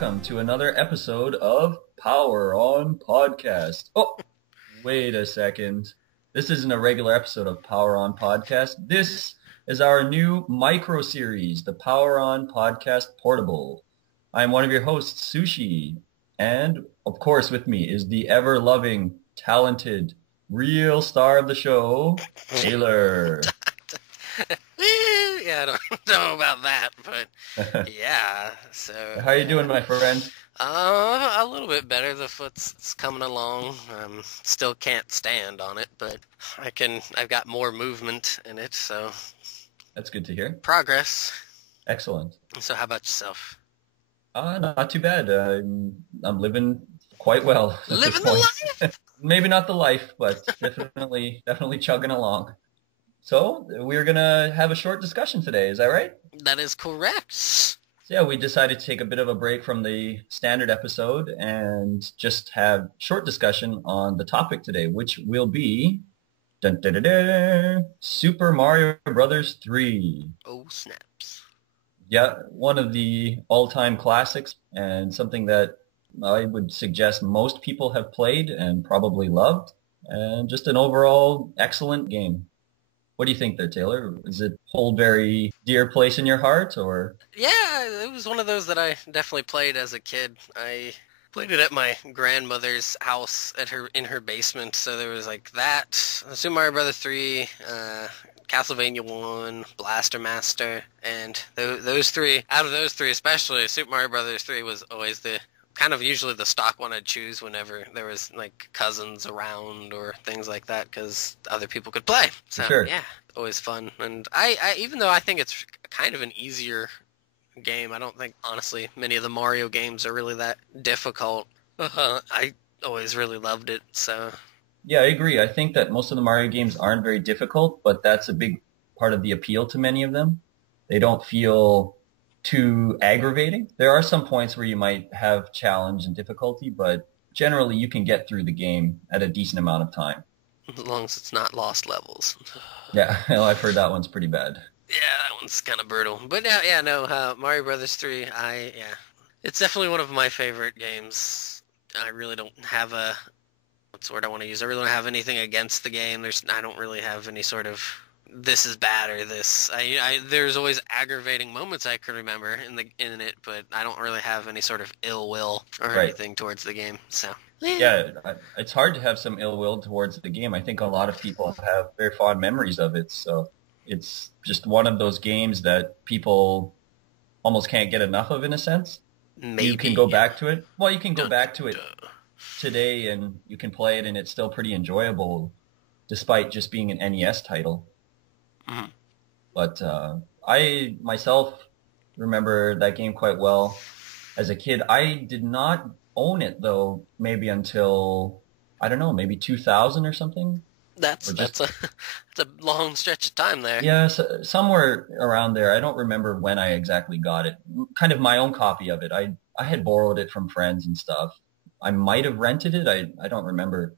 welcome to another episode of Power On Podcast. Oh, wait a second. This isn't a regular episode of Power On Podcast. This is our new micro series, the Power On Podcast Portable. I'm one of your hosts, Sushi, and of course with me is the ever-loving, talented, real star of the show, Taylor. Yeah, I don't know about that, but yeah, so... How you doing, my friend? A little bit better. The foot's coming along. Still can't stand on it, but I've got more movement in it, so... That's good to hear. Progress. Excellent. So how about yourself? Not too bad. I'm living quite well. Living the life? Maybe not the life, but definitely chugging along. So we're going to have a short discussion today. Is that right? That is correct. So yeah, we decided to take a bit of a break from the standard episode and just have short discussion on the topic today, which will be Super Mario Brothers 3. Oh, snaps. Yeah, one of the all-time classics and something that I would suggest most people have played and probably loved, and just an overall excellent game. What do you think there, Taylor? Does it hold very dear place in your heart, or? Yeah, it was one of those that I definitely played as a kid. I played it at my grandmother's house in her basement, so there was like that, Super Mario Bros. 3, Castlevania 1, Blaster Master, and those three, out of those three especially, Super Mario Bros. 3 was always the kind of usually the stock one I'd choose whenever there was like cousins around or things like that, because other people could play. So sure. Yeah, always fun. And I even though I think it's kind of an easier game, I don't think honestly many of the Mario games are really that difficult. I always really loved it. So yeah, I agree. I think that most of the Mario games aren't very difficult, but that's a big part of the appeal to many of them. They don't feel too aggravating. There are some points where you might have challenge and difficulty, but generally you can get through the game at a decent amount of time. As long as it's not lost levels. Yeah, I've heard that one's pretty bad. Yeah, that one's kind of brutal. But no, Mario Brothers 3, it's definitely one of my favorite games. I really don't have what's the word I want to use? I really don't have anything against the game. I don't really have any sort of this is bad or this. There's always aggravating moments I can remember in it, but I don't really have any sort of ill will or anything towards the game. So yeah, it's hard to have some ill will towards the game. I think a lot of people have very fond memories of it, so it's just one of those games that people almost can't get enough of in a sense. Maybe you can go back to it. Well, you can go back to it today and you can play it and it's still pretty enjoyable despite just being an NES title. Mm-hmm. But I myself remember that game quite well as a kid. I did not own it though, maybe until I don't know, maybe 2000 or something. That's a long stretch of time there. Yeah, somewhere around there. I don't remember when I exactly got it. Kind of my own copy of it. I had borrowed it from friends and stuff. I might have rented it. I don't remember,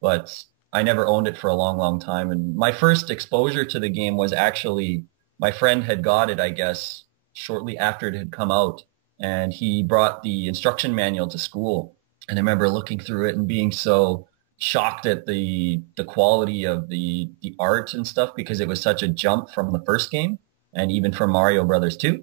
but I never owned it for a long, long time. And my first exposure to the game was actually my friend had got it, I guess, shortly after it had come out. And he brought the instruction manual to school. And I remember looking through it and being so shocked at the quality of the art and stuff because it was such a jump from the first game and even from Mario Brothers 2.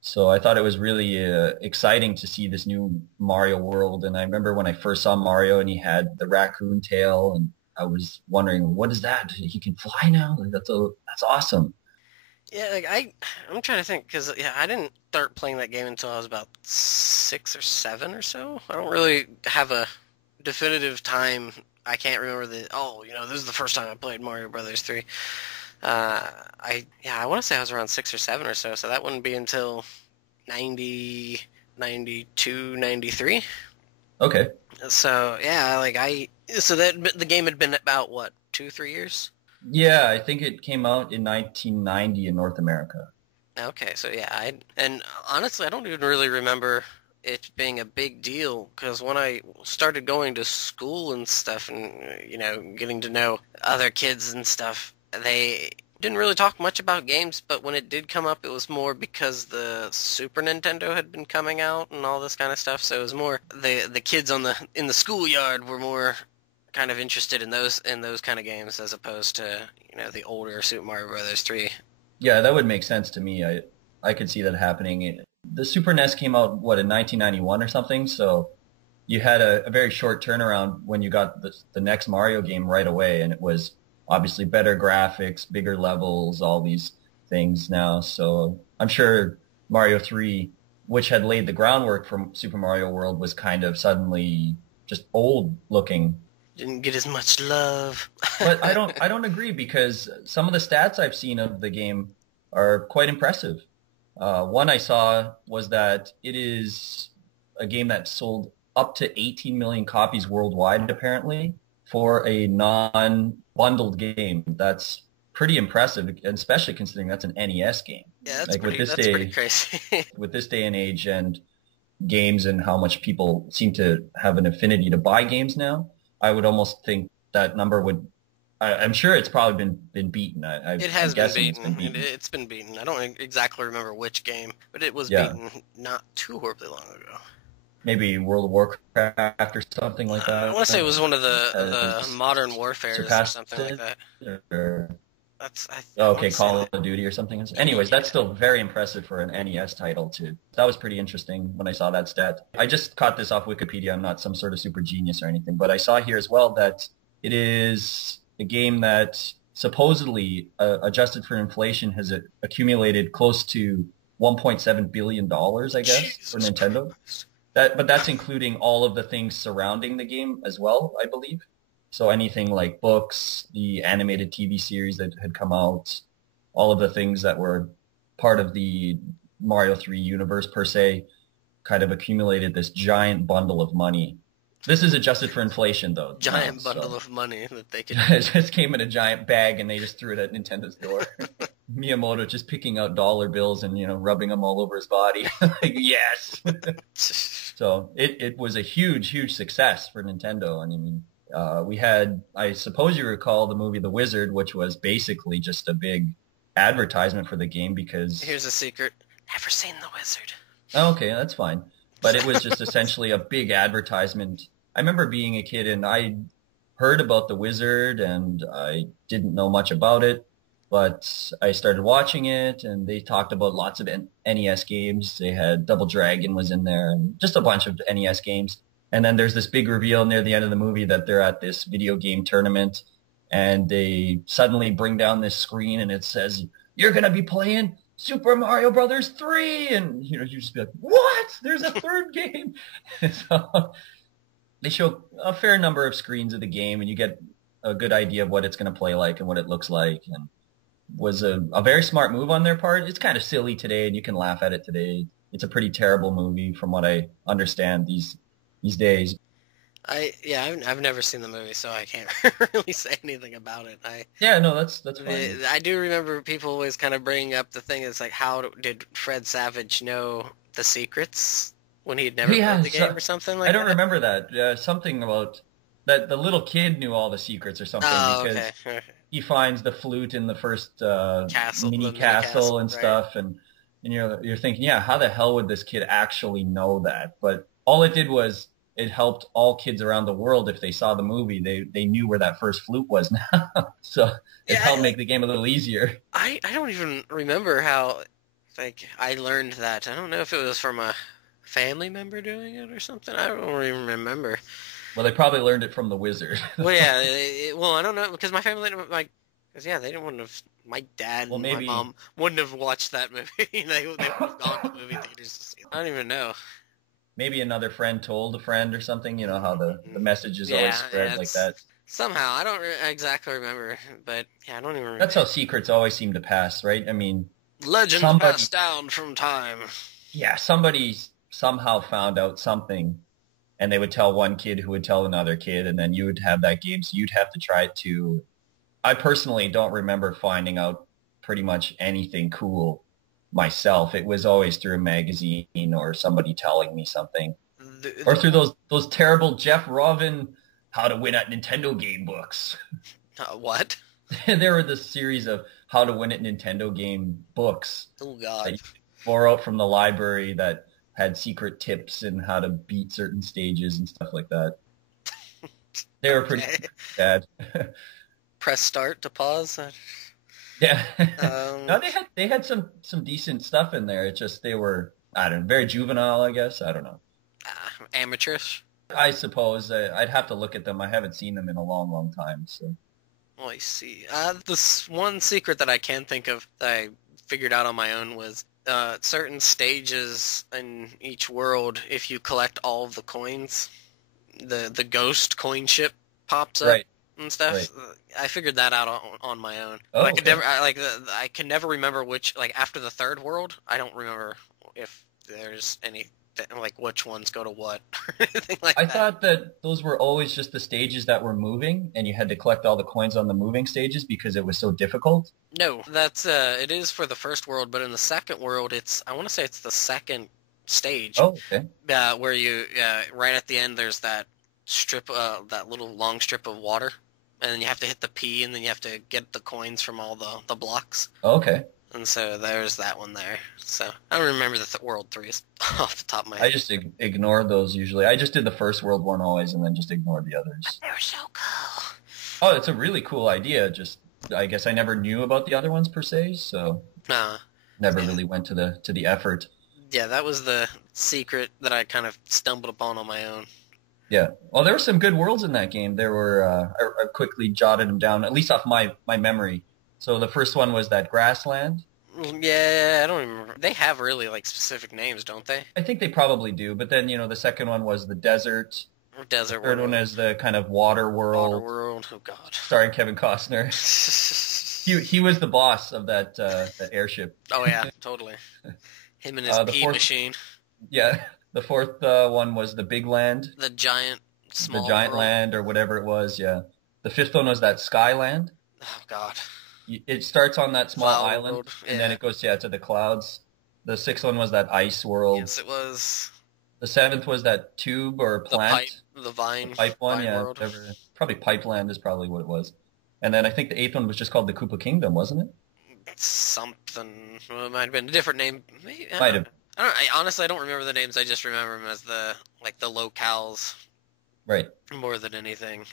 So I thought it was really exciting to see this new Mario world. And I remember when I first saw Mario and he had the raccoon tail and I was wondering, what is that? He can fly now? Like, that's awesome. Yeah, like I'm trying to think because I didn't start playing that game until I was about 6 or 7 or so. I don't really have a definitive time. I can't remember this is the first time I played Mario Brothers 3. I want to say I was around 6 or 7 or so. So that wouldn't be until 90, 92, 93. Okay. So yeah, that the game had been about what 2-3 years. Yeah, I think it came out in 1990 in North America. Okay, so yeah, and honestly, I don't even really remember it being a big deal because when I started going to school and stuff, and getting to know other kids and stuff, Didn't really talk much about games, but when it did come up, it was more because the Super Nintendo had been coming out and all this kind of stuff. So it was more the kids in the schoolyard were more kind of interested in those kind of games as opposed to the older Super Mario Brothers 3. Yeah, that would make sense to me. I could see that happening. The Super NES came out, what, in 1991 or something? So you had a very short turnaround when you got the next Mario game right away, and it was obviously better graphics, bigger levels, all these things now. So I'm sure Mario 3, which had laid the groundwork for Super Mario World, was kind of suddenly just old looking. Didn't get as much love. But I don't agree, because some of the stats I've seen of the game are quite impressive. One I saw was that it is a game that sold up to 18 million copies worldwide, apparently, for a non-bundled game. That's pretty impressive, especially considering that's an NES game. Yeah, that's pretty crazy. With this day and age and games and how much people seem to have an affinity to buy games now, I would almost think that number would... I'm sure it's probably been beaten. It has been beaten. It's been beaten. I don't exactly remember which game, but it was beaten not too horribly long ago. Maybe World of Warcraft or something like that. I want to say it was one of the Modern Warfares or something like that. Or, Call of Duty or something. Anyways, that's still very impressive for an NES title too. That was pretty interesting when I saw that stat. I just caught this off Wikipedia. I'm not some sort of super genius or anything, but I saw here as well that it is a game that supposedly, adjusted for inflation, has accumulated close to $1.7 billion, I guess, for Nintendo. But that's including all of the things surrounding the game as well, I believe. So anything like books, the animated TV series that had come out, all of the things that were part of the Mario 3 universe per se, kind of accumulated this giant bundle of money. This is adjusted for inflation, though. Giant bundle of money that they could... It just came in a giant bag, and they just threw it at Nintendo's door. Miyamoto just picking out dollar bills and, rubbing them all over his body. Like, yes! So it was a huge, huge success for Nintendo. I mean, we had, I suppose you recall the movie The Wizard, which was basically just a big advertisement for the game because... Here's a secret. Never seen The Wizard. Okay, that's fine. But it was just essentially a big advertisement. I remember being a kid and I heard about The Wizard and I didn't know much about it, but I started watching it and they talked about lots of NES games. They had Double Dragon was in there and just a bunch of NES games. And then there's this big reveal near the end of the movie that they're at this video game tournament and they suddenly bring down this screen and it says, "You're going to be playing Super Mario Brothers 3, and you just be like, "What? There's a third game!" So they show a fair number of screens of the game, and you get a good idea of what it's going to play like and what it looks like. And was a very smart move on their part. It's kind of silly today, and you can laugh at it today. It's a pretty terrible movie, from what I understand these days. I've never seen the movie, so I can't really say anything about it. That's fine. I do remember people always kind of bringing up the thing. It's like, how did Fred Savage know the secrets when he'd never played the game or something like that? I don't remember that. Something about that the little kid knew all the secrets or something because he finds the flute in the first mini castle and stuff, and you're thinking, how the hell would this kid actually know that? But all it did was it helped all kids around the world. If they saw the movie, they knew where that first flute was now. So it helped make the game a little easier. I don't even remember how I learned that. I don't know if it was from a family member doing it or something. I don't even remember. Well, they probably learned it from The Wizard. Well, yeah. I don't know, because my family didn't, my dad and my mom wouldn't have watched that movie. They would have gone to movie theaters to see it. I don't even know. Maybe another friend told a friend or something, how the message is always spread like that. Somehow, I don't exactly remember, but I don't even remember. That's how secrets always seem to pass, right? I mean... Legends passed down from time. Yeah, somebody somehow found out something, and they would tell one kid who would tell another kid, and then you would have that game, so you'd have to try it too. I personally don't remember finding out pretty much anything cool myself. It was always through a magazine or somebody telling me something, or through those terrible Jeff Rovin How to Win at Nintendo game books. What? There were this series of how to win at Nintendo game books Oh that God. you borrow out from the library that had secret tips and how to beat certain stages and stuff like that. They were pretty Okay. bad. Press start to pause. Yeah. No, Um, they had some decent stuff in there. It's just they were, I don't know, very juvenile, I guess. I don't know. Amateurish. I suppose I'd have to look at them. I haven't seen them in a long, long time. So Well, I see. This one secret that I can think of that I figured out on my own was certain stages in each world. If you collect all of the coins, the ghost coin ship pops up right, and stuff. right. I figured that out on my own. Oh, But I could okay. never I can never remember which, like, after the third world. I don't remember if there's any, like, which ones go to what or anything like I that. thought that those were always just the stages that were moving, and you had to collect all the coins on the moving stages because it was so difficult. No, that's it is for the first world, but in the second world, I want to say it's the second stage, Oh, okay. where you right at the end there's that strip, that little long strip of water, and then you have to hit the P, and then you have to get the coins from all the blocks, Oh, okay. and so there's that one there. So I don't remember the world three off the top of my I head. just ignored those usually. I just did the first world one always, and then just ignored the others. They were so cool. Oh, it's a really cool idea. Just I guess I never knew about the other ones per se, so Uh, never yeah, really went to the effort. yeah, that was the secret that I kind of stumbled upon on my own. Yeah. Well, there were some good worlds in that game. There were I quickly jotted them down, at least off my memory. So the first one was that grassland. Yeah, I don't remember. They have really, like, specific names, don't they? I think they probably do, but then the second one was the desert. Or The Desert third one World, is the kind of water Water world, World. Oh God. starring Kevin Costner. He was the boss of that airship. Oh yeah, totally. Him and his The pee fourth, machine. yeah, the fourth one was the big land, The giant the small giant world. land or whatever it was. Yeah, the fifth one was that Skyland. Oh God. It starts on that small Flower island, World. and then Yeah. it goes to the clouds. The sixth one was that ice world. Yes, it was The seventh was that tube or the pipe, plant, the vine, pipe one. vine Yeah, world. whatever. Probably Pipeland is probably what it was. And then I think the eighth one was just called the Koopa Kingdom, wasn't it? Something. Well, it might have been a different name. Maybe, Might have. honestly, I don't remember the names. I just remember them as the locales Right. more than anything.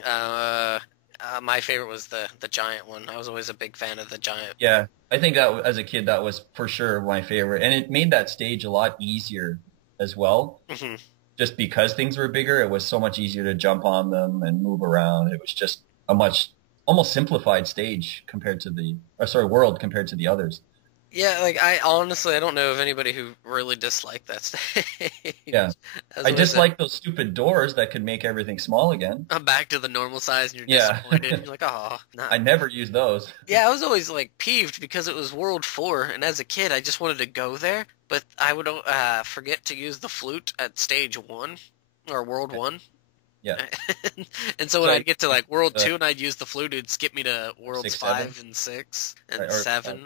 My favorite was the giant one. I was always a big fan of the giant. Yeah, I think that as a kid that was for sure my favorite, and it made that stage a lot easier as well. Hmm. Just because things were bigger, it was so much easier to jump on them and move around. It was just a much almost simplified stage compared to world compared to the others. Yeah, like, I honestly, I don't know of anybody who really disliked that stage. Yeah, As I always said, dislike those stupid doors that could make everything small again. I'm back to the normal size, and you're Yeah, disappointed. You're like, oh, nah. I never use those. Yeah, I was always, like, peeved because it was World 4, and as a kid, I just wanted to go there, but I would forget to use the flute at Stage 1, or World 1. Yeah, And so when so I'd get to, like, World uh, 2 and I'd use the flute, it'd skip me to Worlds 6, 7, 5 and 6 and right, 7,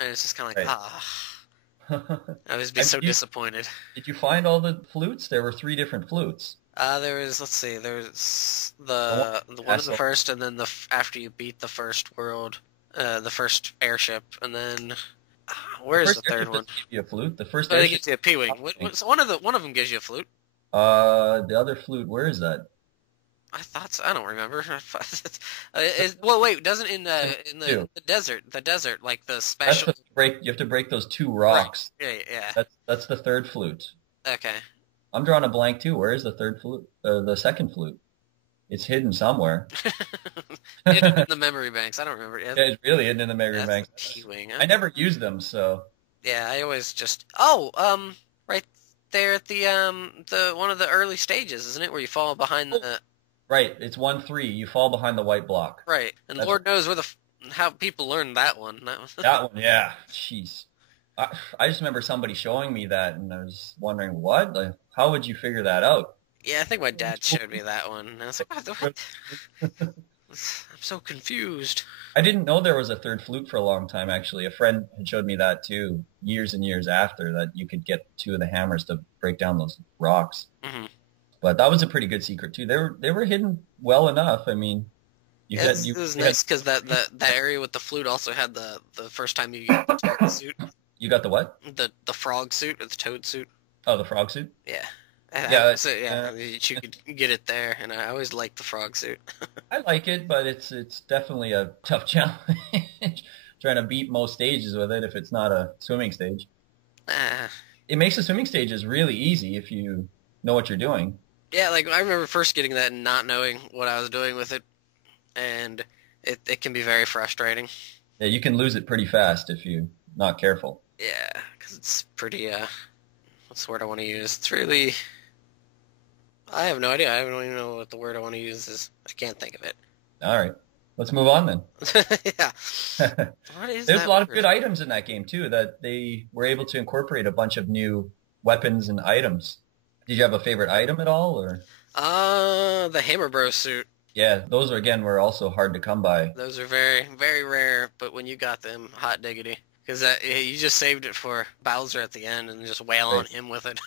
and it's just kind of like, right. I was be Have so you, disappointed. did you find all the flutes? There were 3 different flutes. There was, let's see, there's The one the one in the castle. first, and then after you beat the first world, the first airship, and then where The is first the third airship one? doesn't give you a flute. The first Oh, they airship. get you a P-wing. So one of them gives you a flute. The other flute. Where is that? I thought so. I don't remember. Well, wait, doesn't Two. the desert, like the That's special. what you have to break those 2 Right. rocks. Yeah, yeah. That's the third flute. Okay. I'm drawing a blank too. Where is the third flute? The second flute. It's hidden somewhere. It's in Yeah, the memory banks. I don't remember. Yeah, it's really hidden in the memory that's bank. the P-wing. I never use them, so Yeah, I always just right there at the one of the early stages, isn't it, where you fall behind the right. It's 1-3. You fall behind the white block. right, and That's Lord knows where how people learned that one. That was that one. Yeah, jeez. I just remember somebody showing me that, and I was wondering what. Like, how would you figure that out? yeah, I think my dad showed me that one, and I was like, what? I'm so confused. I didn't know there was a third flute for a long time, actually. A friend had showed me that too, years and years after, that you could get 2 of the hammers to break down those rocks. Hmm. But that was a pretty good secret too. They were hidden well enough. I mean, It was nice because that area with the flute also had the first time you get the toad suit. You got the what? The frog suit or the toad suit. Oh, the frog suit? Yeah. Yeah. You could get it there, and I always liked the frog suit. I like it, but it's definitely a tough challenge. Trying to beat most stages with it if it's not a swimming stage. It makes the swimming stages really easy if you know what you're doing. Yeah, like I remember first getting that and not knowing what I was doing with it, and it can be very frustrating. Yeah, you can lose it pretty fast if you're not careful. Yeah, because it's pretty, what's the word I want to use? It's really, I have no idea. I don't even know what the word I want to use is. I can't think of it. All right. Let's move on then. Yeah. What is There's that a lot of word? good items in that game, too, that they were able to incorporate a bunch of new weapons and items. Did you have a favorite item at all, or? The Hammer Bro suit. Yeah, those, again, were also hard to come by. Those are very, very rare, but when you got them, hot diggity. Because you just saved it for Bowser at the end and just wail on him with it.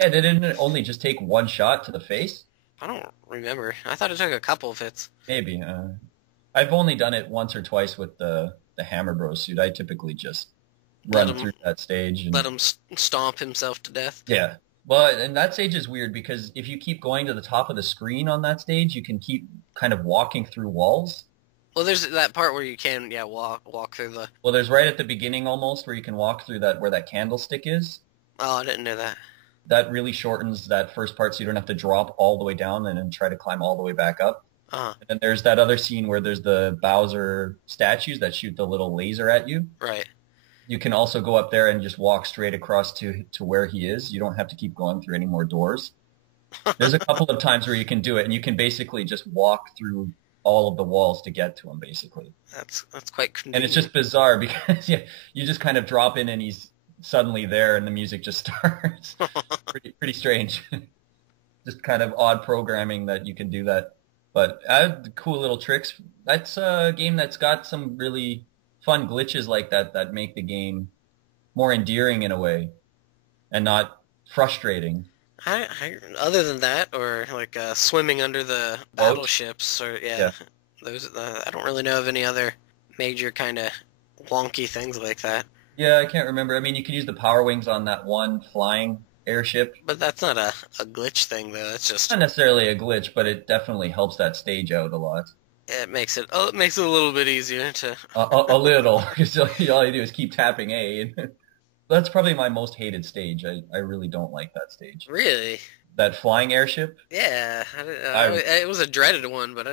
Yeah, didn't it only just take one shot to the face? I don't remember. I thought it took a couple of hits. Maybe. I've only done it once or twice with the Hammer Bros suit. I typically just run through that stage. And, let him stomp himself to death. Yeah. Well, and that stage is weird because if you keep going to the top of the screen on that stage, you can keep kind of walking through walls. Well, there's that part where you can, walk through the... Well, there's right at the beginning almost where you can walk through where that candlestick is. Oh, I didn't know that. That really shortens that first part so you don't have to drop all the way down and then try to climb all the way back up. Uh-huh. And then there's that other scene where there's the Bowser statues that shoot the little laser at you. Right. You can also go up there and just walk straight across to where he is. You don't have to keep going through any more doors. There's a couple of times where you can do it, and you can basically just walk through all of the walls to get to him, basically. That's quite convenient. And it's just bizarre because you just kind of drop in and he's suddenly there and the music just starts. pretty strange. Just kind of odd programming that you can do that. But cool little tricks. That's a game that's got some really fun glitches like that make the game more endearing in a way and not frustrating. Other than that, or like swimming under the battleships, or those. I don't really know of any other major kind of wonky things like that. Yeah, I can't remember. I mean, you can use the power wings on that one flying airship. But that's not a glitch thing, though. That's just not necessarily a glitch, but it definitely helps that stage out a lot. It makes it a little bit easier to a little, because all you do is keep tapping A. That's probably my most hated stage. I really don't like that stage. Really? That flying airship? Yeah, it was a dreaded one, but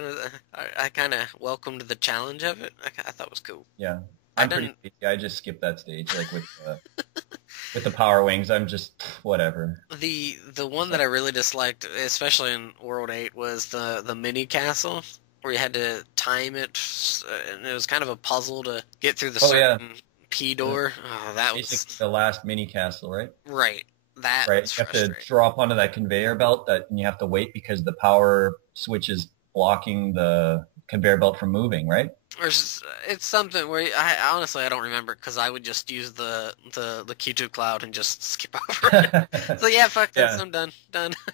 I kind of welcomed the challenge of it. I thought it was cool. Yeah, I'm pretty lazy. I just skip that stage, like with the power wings. I'm just whatever. The one that I really disliked, especially in World 8, was the mini castle, where you had to time it, and it was kind of a puzzle to get through the certain P door. Oh, that was basically the last mini castle, right? Right. That was you have to drop onto that conveyor belt and you have to wait because the power switch is blocking the conveyor belt from moving, right? Or it's something where I honestly don't remember because I would just use the Q2 cloud and just skip over it. So yeah, fuck this, I'm done.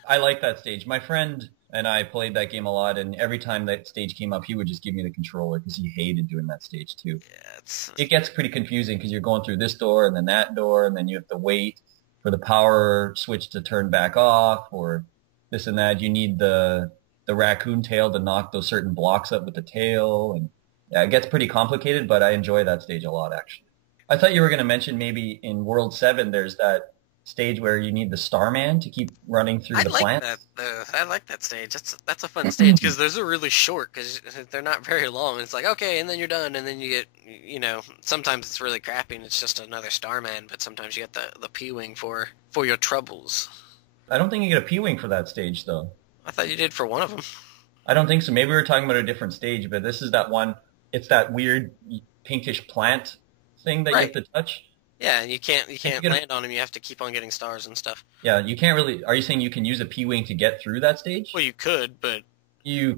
I like that stage. My friend and I played that game a lot, and every time that stage came up, he would just give me the controller because he hated doing that stage too. Yeah, it gets pretty confusing because you're going through this door and then that door, and then you have to wait for the power switch to turn back off, or this and that. You need the raccoon tail to knock those certain blocks up with the tail, and yeah, it gets pretty complicated, but I enjoy that stage a lot, actually. I thought you were going to mention maybe in World 7 there's that stage where you need the Starman to keep running through the plant. I like that stage. That's a fun stage because those are really short because they're not very long. It's like, okay, and then you're done, and then you get, sometimes it's really crappy and it's just another Starman, but sometimes you get the P-Wing for your troubles. I don't think you get a P-Wing for that stage, though. I thought you did for one of them. I don't think so. Maybe we were talking about a different stage, but this is that one. It's that weird pinkish plant thing that you have to touch. Yeah, and you can't land on them. You have to keep on getting stars and stuff. Yeah, you can't really. Are you saying you can use a P-Wing to get through that stage? Well, you could, but you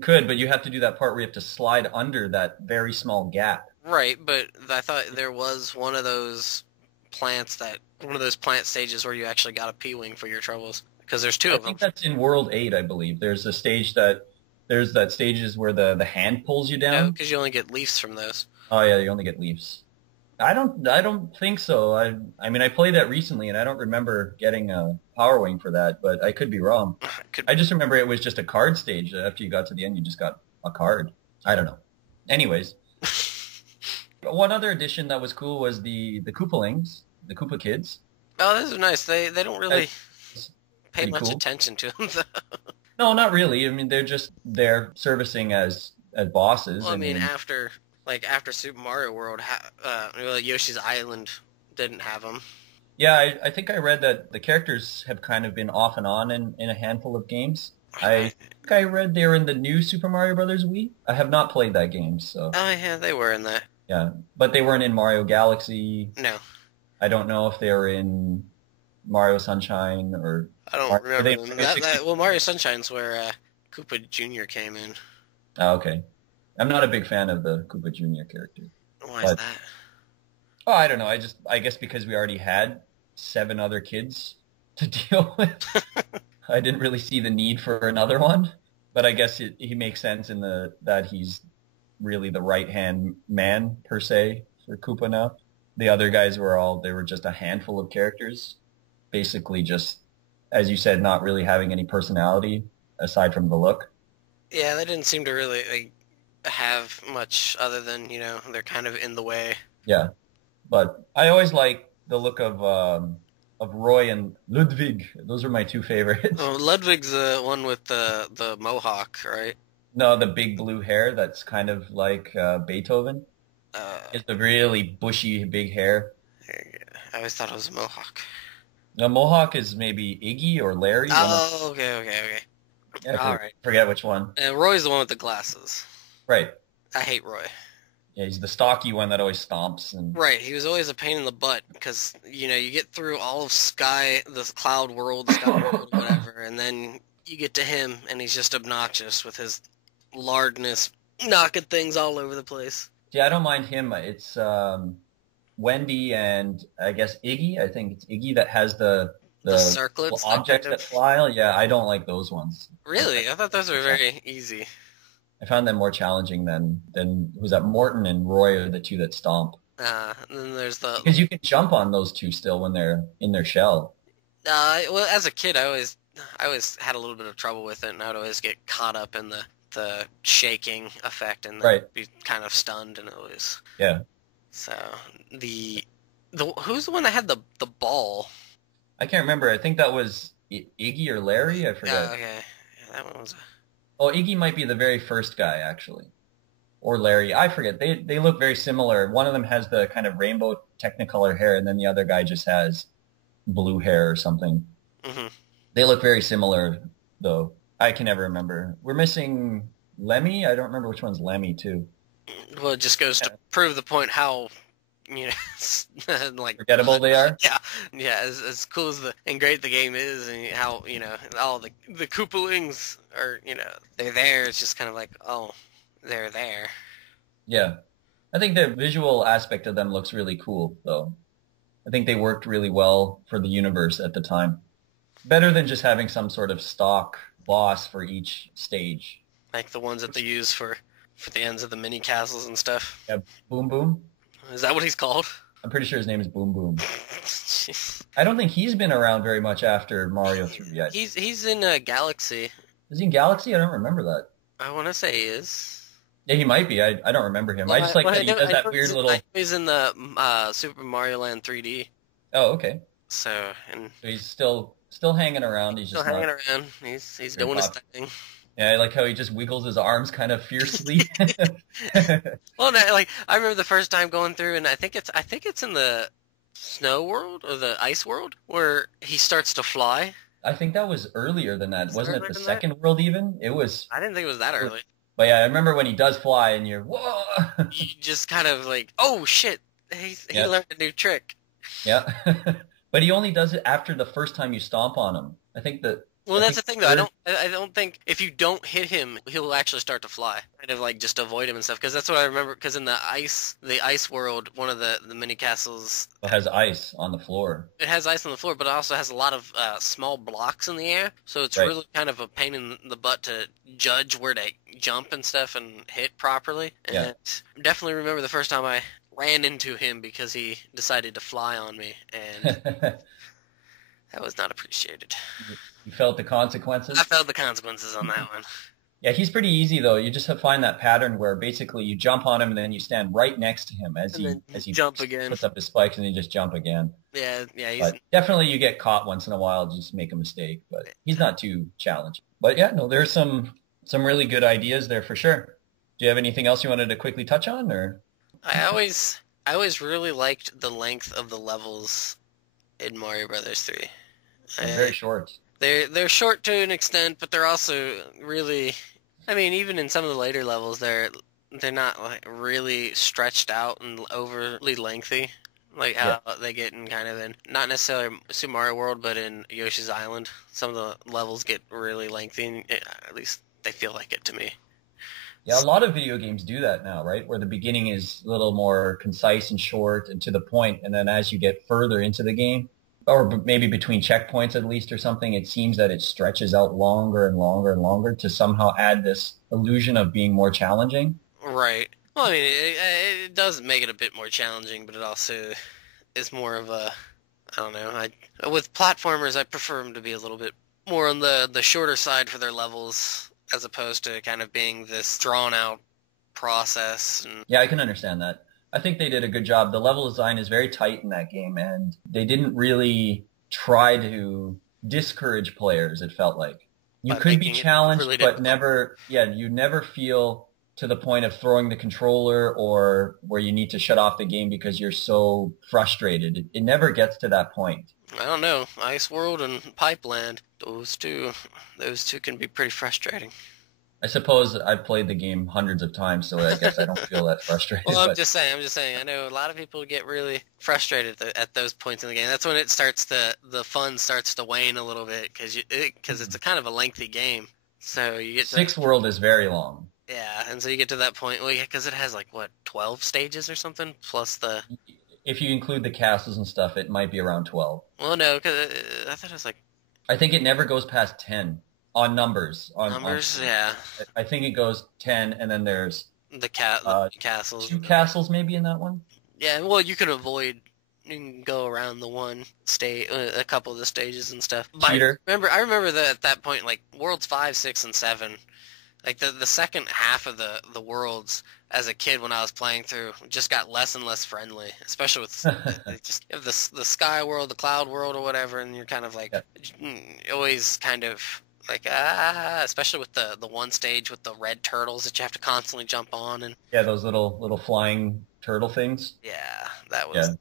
have to do that part where you have to slide under that very small gap. Right, but I thought there was one of those plant stages where you actually got a P-Wing for your troubles because there's two of them. I think that's in World 8, I believe. There's a stage that There's that stages where the hand pulls you No, down. because you only get leaves from those. Oh yeah, you only get leaves. I don't think so. I mean I played that recently and I don't remember getting a power wing for that, but I could be wrong. Could I just remember it was just a card stage. After you got to the end, you just got a card. I don't know. Anyways, one other addition that was cool was the Koopalings, the Koopa Kids. Oh, those are nice. They don't really That's pay pretty much cool. attention to them, though. No, not really. I mean, they're just there servicing as bosses. Well, I mean, after Super Mario World, well, Yoshi's Island didn't have them. Yeah, I think I read that the characters have kind of been off and on in a handful of games. I think I read they were in the new Super Mario Brothers Wii. I have not played that game, so Oh yeah, they were in that. yeah. But they weren't in Mario Galaxy. No, I don't know if they were in Mario Sunshine or I don't Are remember they them. Mario 64? Well, Mario Sunshine's where Koopa Jr. came in. Oh, okay. I'm not a big fan of the Koopa Jr. character. Why is But- that? Oh, I don't know. I guess because we already had 7 other kids to deal with. I didn't really see the need for another one, but I guess he makes sense in that he's really the right-hand man per se for Koopa now. The other guys they were just a handful of characters, basically just, as you said, not really having any personality aside from the look. Yeah, they didn't seem to really have much other than they're kind of in the way. Yeah, but I always like the look of Roy and Ludwig. Those are my 2 favorites. Oh, Ludwig's the one with the mohawk, right? No, the big blue hair that's kind of like Beethoven. It's the really bushy, big hair. I always thought it was a mohawk. The mohawk is maybe Iggy or Larry. Oh, okay. Yeah, All right. Forget which one. And Roy's the one with the glasses. Right. I hate Roy. Yeah, he's the stocky one that always stomps. And Right, he was always a pain in the butt because, you get through all of the Cloud World, Sky World, whatever, and then you get to him and he's just obnoxious with his lardness, knocking things all over the place. Yeah, I don't mind him. It's Wendy and I guess Iggy. I think it's Iggy that has the circlets objects that fly. Yeah, I don't like those ones. Really? I thought those were very easy. I found them more challenging than who's that? Morton and Roy are the 2 that stomp. And then there's Because you can jump on those 2 still when they're in their shell. well, as a kid, I always had a little bit of trouble with it, and I would always get caught up in the shaking effect and Right. be kind of stunned, and it was... Yeah. So, who's the one that had the ball? I can't remember. I think that was Iggy or Larry. I forget. Oh, okay. Yeah, that one was... Oh, Iggy might be the very first guy, actually. Or Larry. I forget. They look very similar. One of them has the kind of rainbow Technicolor hair, and then the other guy just has blue hair or something. Mm-hmm. They look very similar, though. I can never remember. We're missing Lemmy. I don't remember which one's Lemmy, too. Well, it just goes to prove the point how, like... Forgettable they are? Yeah, as cool and great the game is, and how, all the Koopalings are, they're there. It's just kind of like, oh, they're there. Yeah. I think the visual aspect of them looks really cool, though. I think they worked really well for the universe at the time. Better than just having some sort of stock boss for each stage. Like the ones that they use for the ends of the mini castles and stuff. Yeah, Boom Boom. Is that what he's called? I'm pretty sure his name is Boom Boom. Jeez. I don't think he's been around very much after Mario 3 yet. He's in Galaxy. Is he in Galaxy? I don't remember that. I want to say he is. Yeah, he might be. I don't remember him. I just like that he does that weird little... He's in the Super Mario Land 3D. Oh, okay. So He's still hanging around. He's still just hanging around. He's doing his thing. Yeah, I like how he just wiggles his arms kind of fiercely. Well, no, I remember the first time going through, and I think it's in the snow world or the ice world where he starts to fly. I think that was earlier than that. Wasn't it the than second world even? It was. I didn't think it was that early. But yeah, I remember when he does fly and you're, whoa! You just kind of like, oh shit, he learned a new trick. Yeah. But he only does it after the first time you stomp on him. I think that Well, I that's think the thing, though. I don't think if you don't hit him, he'll actually start to fly. Kind of like just avoid him and stuff. Because that's what I remember. Because in the ice world, one of the mini castles, it has ice on the floor. it has ice on the floor, but it also has a lot of small blocks in the air. So it's Right. really kind of a pain in the butt to judge where to jump and stuff and hit properly. Yeah. And I definitely remember the first time I ran into him because he decided to fly on me, and that was not appreciated. You felt the consequences? I felt the consequences on that one. Yeah, he's pretty easy though. You just have to find that pattern where basically you jump on him and then you stand right next to him as he jump again. puts up his spikes, and you just jump again. Yeah. But definitely you get caught once in a while, just make a mistake, but he's not too challenging. But yeah, no, there's some really good ideas there for sure. Do you have anything else you wanted to quickly touch on, or? I always really liked the length of the levels in Mario Brothers 3. They're very short. They're short to an extent, but they're also really, I mean, even in some of the later levels, they're not like really stretched out and overly lengthy, like how they get in kind of in, not necessarily Super Mario World, but in Yoshi's Island. Some of the levels get really lengthy, at least they feel like it to me. Yeah, a lot of video games do that now, right? Where the beginning is a little more concise and short and to the point, and then as you get further into the game, or maybe between checkpoints at least or something, it seems that it stretches out longer and longer and longer to somehow add this illusion of being more challenging. Right. Well, I mean, it does make it a bit more challenging, but it also is more of a, I don't know. With platformers, I prefer them to be a little bit more on the shorter side for their levels, as opposed to kind of being this drawn-out process. Yeah, I can understand that. I think they did a good job. The level design is very tight in that game, and they didn't really try to discourage players, it felt like. You could be challenged, really but never, you never feel to the point of throwing the controller or where you need to shut off the game because you're so frustrated. It never gets to that point. I don't know. Ice World and Pipeland, those two can be pretty frustrating. I suppose I've played the game hundreds of times, so I guess I don't feel that frustrated. Well, I'm just saying. I know a lot of people get really frustrated at those points in the game. That's when it starts the fun starts to wane a little bit because it's a kind of a lengthy game. So you get Sixth World is very long. Yeah, and so you get to that point. Well, yeah, because it has 12 stages or something plus the. If you include the castles and stuff, it might be around 12. Well, no, because I thought it was I think it never goes past 10 on numbers. Yeah. I think it goes 10, and then there's the castles. 2 castles maybe in that one. Yeah, well, you can go around the one state, a couple of the stages and stuff. Cheater. I remember that at that point, Worlds 5, 6, and 7. The second half of the worlds as a kid when I was playing through just got less and less friendly, especially with just the sky world, the cloud world, or whatever, and you're kind of always kind of especially with the one stage with the red turtles that you have to constantly jump on, and those little flying turtle things. Yeah, that was.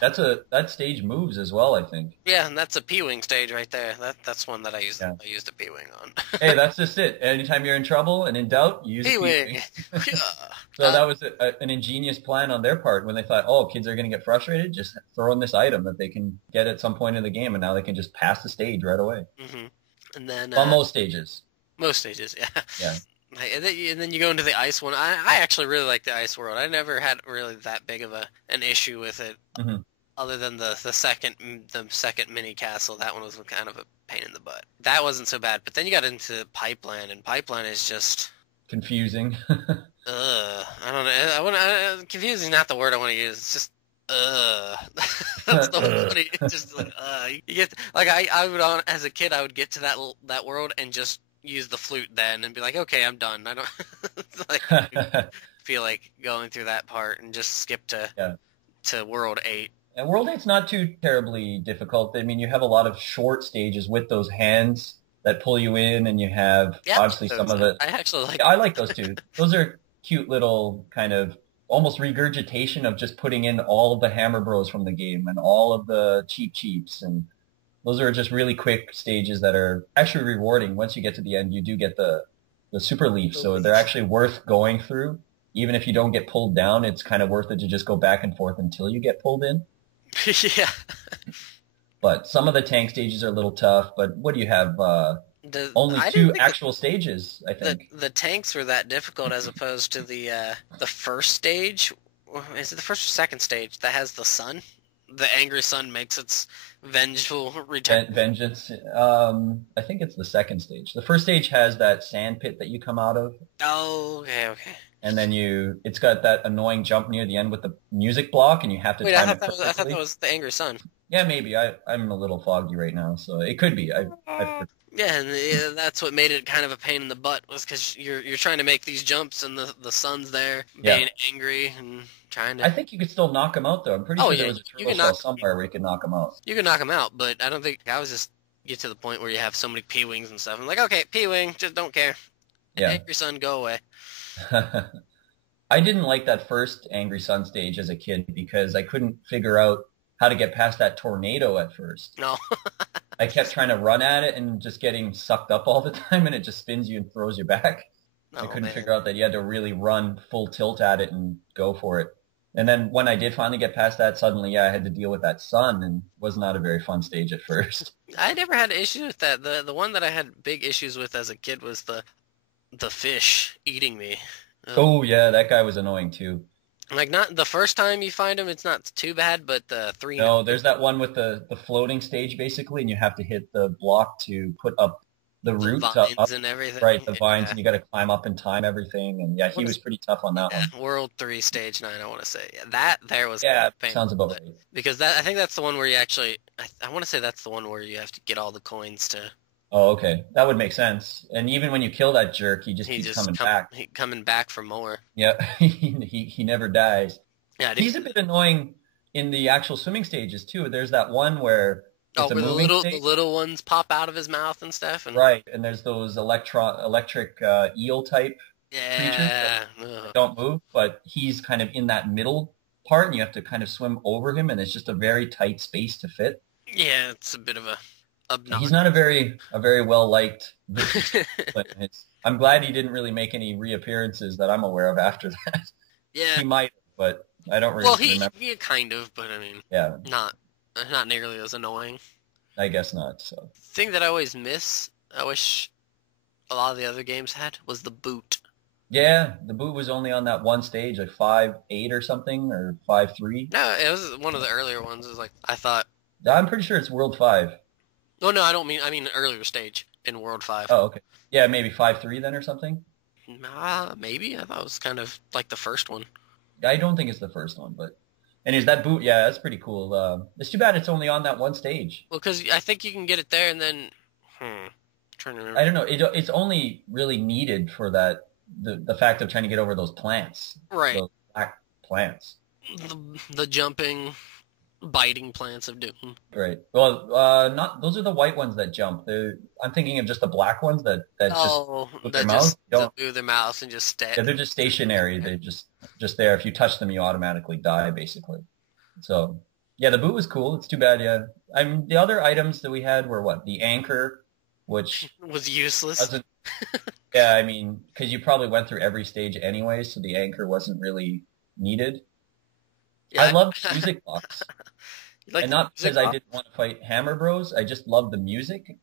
Yeah. That stage moves as well, I think. Yeah, and that's a P-wing stage right there. That's one that I used. Yeah. I used a P-wing on. Hey, that's just it. Anytime you're in trouble and in doubt, use P-wing. So that was an ingenious plan on their part when they thought, oh, kids are going to get frustrated, just throw in this item that they can get at some point in the game, and now they can just pass the stage right away. Mm-hmm. And then on most stages. Most stages, yeah. Yeah. And then you go into the ice one. I actually really like the ice world. I never had really that big of an issue with it, other than the second mini castle. That one was kind of a pain in the butt. That wasn't so bad. But then you got into Pipeline, and Pipeline is just confusing. I don't know. Confusing is not the word I want to use. It's just that's the funny. It's just you get I would as a kid I would get to that world and just use the flute then and be like, okay, I'm done. I don't feel like going through that part and just skip to World 8. And World 8's not too terribly difficult. I mean, you have a lot of short stages with those hands that pull you in, and you have obviously some of it. I actually like. I like those too. Those are cute little kind of almost regurgitation of just putting in all of the Hammer Bros from the game and all of the cheeps, and those are just really quick stages that are actually rewarding. Once you get to the end, you do get the super leaf, so they're actually worth going through. Even if you don't get pulled down, it's kind of worth it to just go back and forth until you get pulled in. Yeah. But some of the tank stages are a little tough, but what do you have? Only I didn't two think actual stages, I think. the tanks were that difficult as opposed to the first stage. Is it the first or second stage that has the sun? The angry sun makes its vengeful return. Vengeance. I think it's the second stage. The first stage has that sand pit that you come out of, Oh, okay, okay. and then it's got that annoying jump near the end with the music block, and you have to Wait, time it I thought that perfectly. was the angry sun. Yeah, maybe. I'm a little foggy right now, so it could be. Yeah, and that's what made it kind of a pain in the butt was because you're trying to make these jumps and the sun's there Yeah. being angry and trying to. I think you could still knock him out, though. I'm pretty Oh sure yeah, there was a you turtle can shell knock somewhere where you could knock him out. but I don't think I was just get to the point where you have so many P-wings and stuff. I'm like, okay, P-wing, just don't care. Yeah. Angry sun, go away. I didn't like that first Angry Sun stage as a kid because I couldn't figure out how to get past that tornado at first. No. I kept trying to run at it and just getting sucked up all the time, and it just spins you and throws you back. I Oh couldn't man. figure out that you had to really run full tilt at it and go for it. And then when I did finally get past that, suddenly, I had to deal with that sun, and it was not a very fun stage at first. I never had issues with that. The one that I had big issues with as a kid was the fish eating me. Oh, yeah, that guy was annoying too. Like not the first time you find him, it's not too bad, but the three. No, there's that one with the floating stage, basically, and you have to hit the block to put up the root vines up, and everything. right, the vines, Yeah. and you got to climb up and time everything. And yeah, he was pretty tough on that one. World 3, Stage 9, I want to say. Yeah, that there was Yeah, painful, sounds about right. because I think that's the one where you actually, I want to say that's the one where you have to get all the coins to. Oh, okay. That would make sense. And even when you kill that jerk, he just keeps coming back. Coming back for more. Yeah, he never dies. Yeah, He's a bit annoying in the actual swimming stages too. There's that one where it's a where moving the stage. little ones pop out of his mouth and stuff. And Right, and there's those electric eel type creatures yeah, that don't move, but he's kind of in that middle part, and you have to kind of swim over him, and it's just a very tight space to fit. yeah, it's a bit of a obnoxious. He's not a very well liked villain, but I'm glad he didn't really make any reappearances that I'm aware of after that. Yeah, He might, but I don't really well, remember. he kind of, but I mean, Yeah, not nearly as annoying. I guess not. So Thing that I always miss, I wish a lot of the other games had, was the boot. yeah, the boot was only on that one stage, like 5-8 or something, or 5-3. No, it was one of the earlier ones. It was like I thought. I'm pretty sure it's World 5. Oh no, I mean earlier stage in World 5. Oh, okay. Yeah, maybe 5-3 then or something. Maybe I thought it was kind of like the first one. I don't think it's the first one, but and is that boot? Yeah, that's pretty cool. It's too bad it's only on that one stage. Well, because I think you can get it there, and then trying to remember. I don't know. It's only really needed for that the fact of trying to get over those plants, Right. those black plants. The jumping, biting plants of doom. Right. Well, not those are the white ones that jump. I'm thinking of just the black ones that just with their mouth. Move their mouths and just stay. Yeah, they're just stationary. They're just there. If you touch them, you automatically die, basically. So yeah, the boot was cool. It's too bad. Yeah, the other items that we had were what? The anchor, which was useless. wasn't. Yeah, I mean, because you probably went through every stage anyway, so the anchor wasn't really needed. Yeah, I loved the music box. like And not because box? I didn't want to fight Hammer Bros. I just loved the music.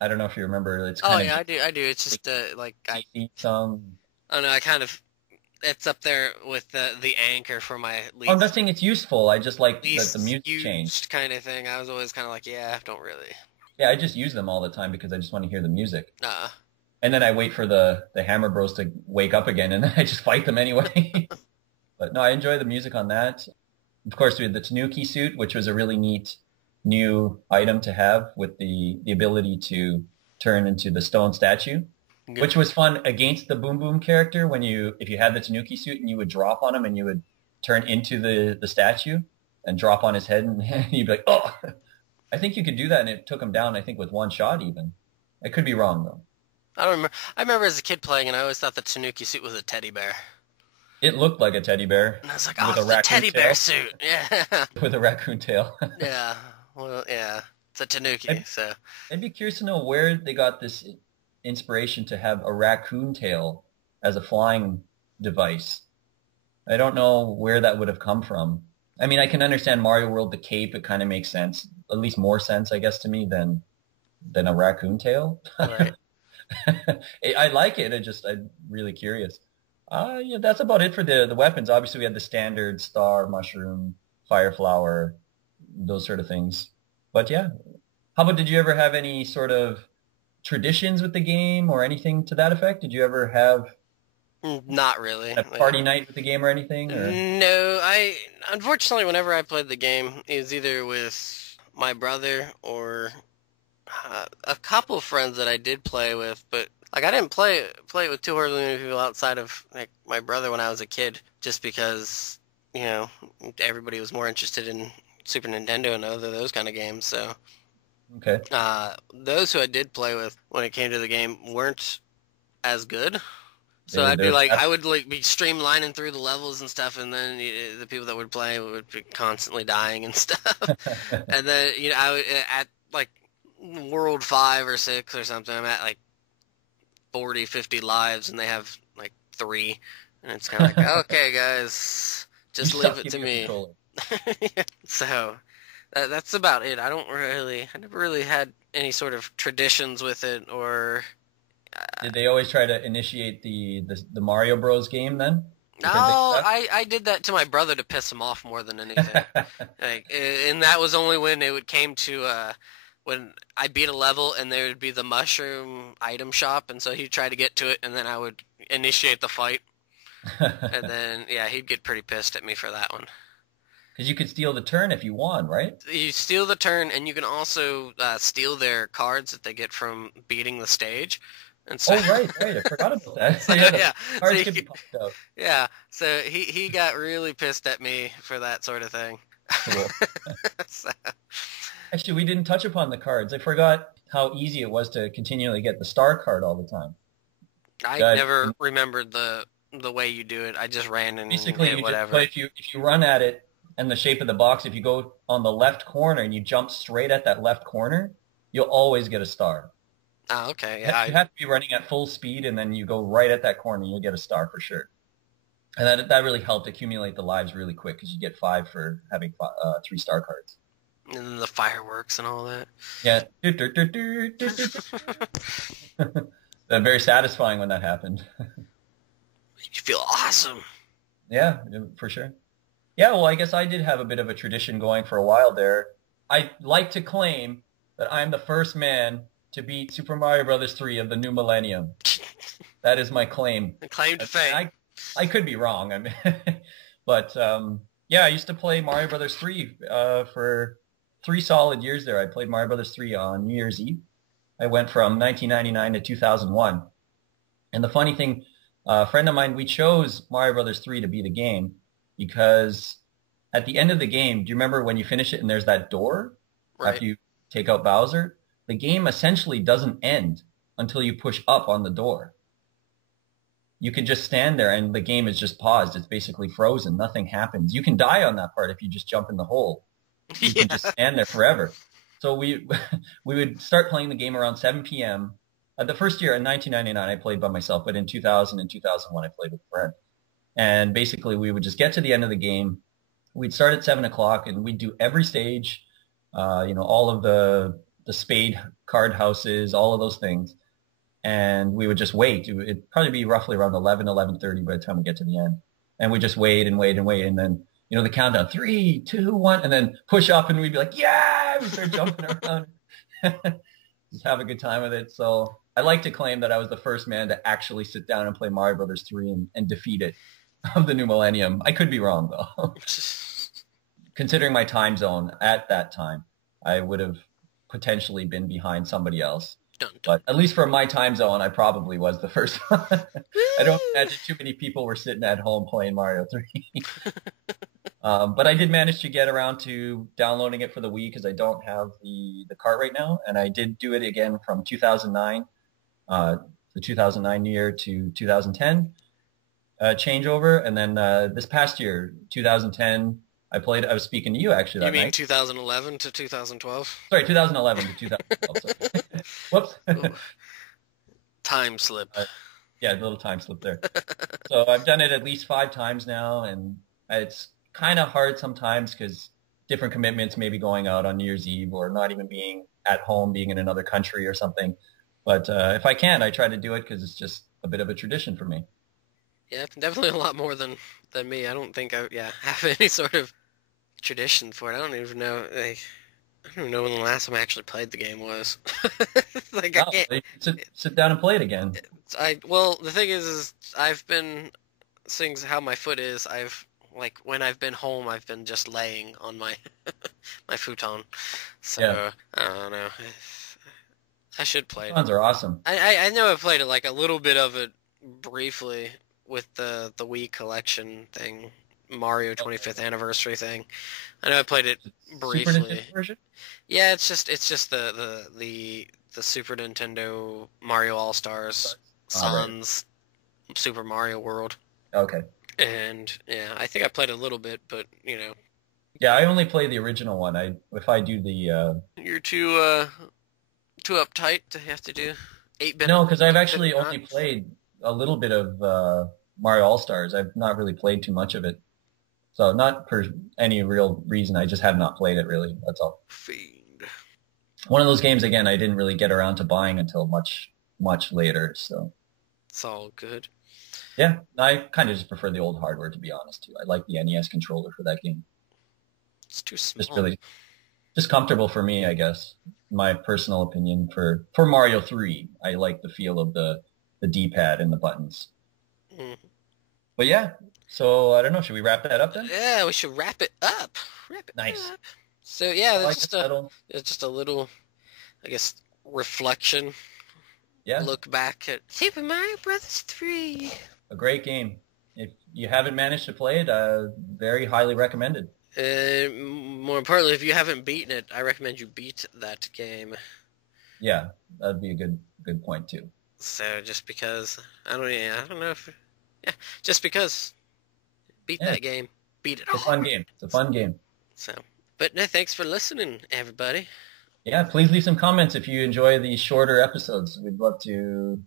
I don't know if you remember. It's kind I do. It's just like I song. don't know. I kind of it's up there with the anchor for my least. Oh, I'm not saying it's useful. I just like that the music used changed. kind of thing. I was always kind of like, yeah, don't really. Yeah, I just use them all the time because I just want to hear the music. Uh, And then I wait for the Hammer Bros to wake up again, and then I just fight them anyway. But no, I enjoy the music on that. Of course, we had the Tanuki suit, which was a really neat new item to have with the ability to turn into the stone statue, good. which was fun against the Boom Boom character if you had the Tanuki suit and you would drop on him and you would turn into the statue and drop on his head and you'd be like, oh, I think you could do that and it took him down, I think, with one shot even. I could be wrong, though. I don't remember. I remember as a kid playing, and I always thought the Tanuki suit was a teddy bear. It looked like a teddy bear. And I was like, with oh, a it's a teddy tail. bear suit. Yeah. With a raccoon tail. Yeah. Well, yeah. It's a Tanuki, so. I'd be curious to know where they got this inspiration to have a raccoon tail as a flying device. I don't know where that would have come from. I mean, I can understand Mario World, the cape, it kind of makes sense. At least more sense, I guess, to me than than a raccoon tail. Right. I like it. I'm really curious. Yeah, that's about it for the weapons. Obviously, we had the standard star, mushroom, fire flower, those sort of things. But yeah, how about did you ever have any sort of traditions with the game or anything to that effect? Did you ever have Not really. a Like, party night with the game or anything? Or no, I unfortunately whenever I played the game, it was either with my brother or a couple of friends that I did play with, but like I didn't play it with too hardly many people outside of like my brother when I was a kid, just because you know everybody was more interested in Super Nintendo and other those kind of games. So okay, those who I did play with when it came to the game weren't as good. So they're I'd be they're like, I would like be streamlining through the levels and stuff, and then the people that would play would be constantly dying and stuff. And then I would at like World 5 or 6 or something, I'm at like 40, 50 lives, and they have like 3, and it's kind of like, okay, guys, you just leave suck, it give to me your me. controller. So that's about it. I never really had any sort of traditions with it, or Did they always try to initiate the Mario Bros game then? no, Because they suck? I did that to my brother to piss him off more than anything. Like, and that was only when it would came to when I beat a level and there would be the mushroom item shop, and so he'd try to get to it, and then I would initiate the fight, and then yeah, he'd get pretty pissed at me for that one. Because you could steal the turn if you won, right? You steal the turn, and you can also steal their cards that they get from beating the stage, and so Oh, right, right. I forgot about that. so, Yeah, the yeah, so cards could be popped out. yeah, so he got really pissed at me for that sort of thing. Cool. So, Actually, we didn't touch upon the cards. I forgot how easy it was to continually get the star card all the time. I That never remembered the way you do it. I just ran and basically hit you just whatever. but if you run at it and the shape of the box, if you go on the left corner and you jump straight at that left corner, you'll always get a star. Oh, okay. You have to be running at full speed, and then you go right at that corner, you'll get a star for sure. And that really helped accumulate the lives really quick because you get 5 for having 3 star cards. And then the fireworks and all that. Yeah. Very satisfying when that happened. You feel awesome. Yeah, for sure. Yeah, well, I guess I did have a bit of a tradition going for a while there. I like to claim that I'm the first man to beat Super Mario Bros. 3 of the new millennium. That is my claim. Claim to fame. I could be wrong. I mean, but yeah, I used to play Mario Bros. 3 for 3 solid years there. I played Mario Bros. 3 on New Year's Eve. I went from 1999 to 2001. And the funny thing, a friend of mine, we chose Mario Bros. 3 to be the game because at the end of the game, do you remember when you finish it and there's that door Right. after you take out Bowser? The game essentially doesn't end until you push up on the door. You can just stand there and the game is just paused. It's basically frozen. Nothing happens. You can die on that part if you just jump in the hole. You can just stand there forever. So we would start playing the game around 7 p.m. The first year in 1999, I played by myself, but in 2000 and 2001, I played with a friend. And basically, we would just get to the end of the game. We'd start at 7 o'clock, and we'd do every stage, all of the spade card houses, all of those things. And we would just wait. It'd probably be roughly around 11:30 by the time we get to the end. And we just wait and wait and wait. And then, the countdown, 3, 2, 1, and then push up and we'd be like, yeah, we start jumping around. Just have a good time with it. So I like to claim that I was the first man to actually sit down and play Mario Brothers 3 and defeat it of the new millennium. I could be wrong, though. Considering my time zone at that time, I would have potentially been behind somebody else. But at least for my time zone, I probably was the first one. I don't imagine too many people were sitting at home playing Mario 3. But I did manage to get around to downloading it for the Wii because I don't have the cart right now. And I did do it again from 2009, the 2009 year to 2010 changeover. And then this past year, 2010, I was speaking to you actually that night. You mean night. 2011 to 2012? Sorry, 2011 to 2012. Sorry. Whoops. Time slip. Yeah, a little time slip there. So I've done it at least 5 times now, and it's kind of hard sometimes because different commitments, maybe going out on New Year's Eve or not even being at home, being in another country or something. But if I can, I try to do it because it's just a bit of a tradition for me. Yeah, definitely a lot more than me. I don't think I have any sort of tradition for it. I don't even know. Like, I don't even know when the last time I actually played the game was. Like I Oh, can't. sit down and play it again. Well, the thing is I've been seeing how my foot is. Like when I've been home, I've been just laying on my my futon. So Yeah. I don't know. I should play it. Sounds are awesome. I know I played it like a little bit of it briefly with the Wii collection thing, Mario 25th anniversary thing. I know I played it Super briefly. Nintendo version? Yeah, it's just the Super Nintendo Mario All Stars Sans Super Mario World. Okay. And yeah, I think I played a little bit, but you know, Yeah, I only play the original one. If I do the you're too uptight to have to do 8-bit. no, because I've actually only played a little bit of Mario All Stars. I've not really played too much of it, so not for any real reason. I just have not played it really. That's all. Fiend. One of those games again. I didn't really get around to buying until much later. So It's all good. yeah, I kind of just prefer the old hardware to be honest too. I like the NES controller for that game. It's too small. Just really, just comfortable for me, I guess. My personal opinion for Mario 3, I like the feel of the D-pad and the buttons. Mm. But yeah, so I don't know. Should we wrap that up then? Yeah, we should wrap it up. Nice. Up. So yeah, Like it's just a little, I guess, reflection. Yeah. Look back at Super Mario Brothers 3. A great game. If you haven't managed to play it, very highly recommended. More importantly, if you haven't beaten it, I recommend you beat that game. Yeah, that'd be a good point too. So just because I don't know if just because beat that game, beat it. It's a fun game. It's a fun game. So, but no, thanks for listening, everybody. Yeah, please leave some comments if you enjoy these shorter episodes. We'd love to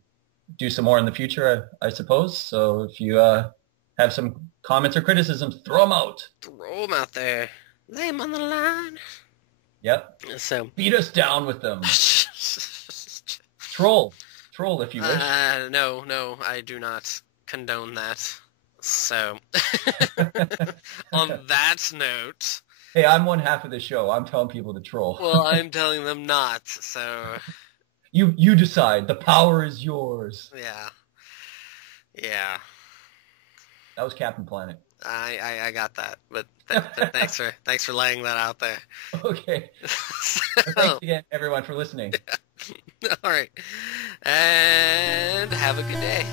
do some more in the future, I suppose. So if you have some comments or criticisms, throw them out. Throw them out there. Lay them on the line. Yep. So beat us down with them. Troll if you wish. No, I do not condone that. So, on that note... Hey, I'm one half of the show. I'm telling people to troll. Well, I'm telling them not, so... You decide. The power is yours. Yeah. That was Captain Planet. I got that, but thanks for laying that out there. Okay. Thanks again, everyone, for listening. All right. And have a good day.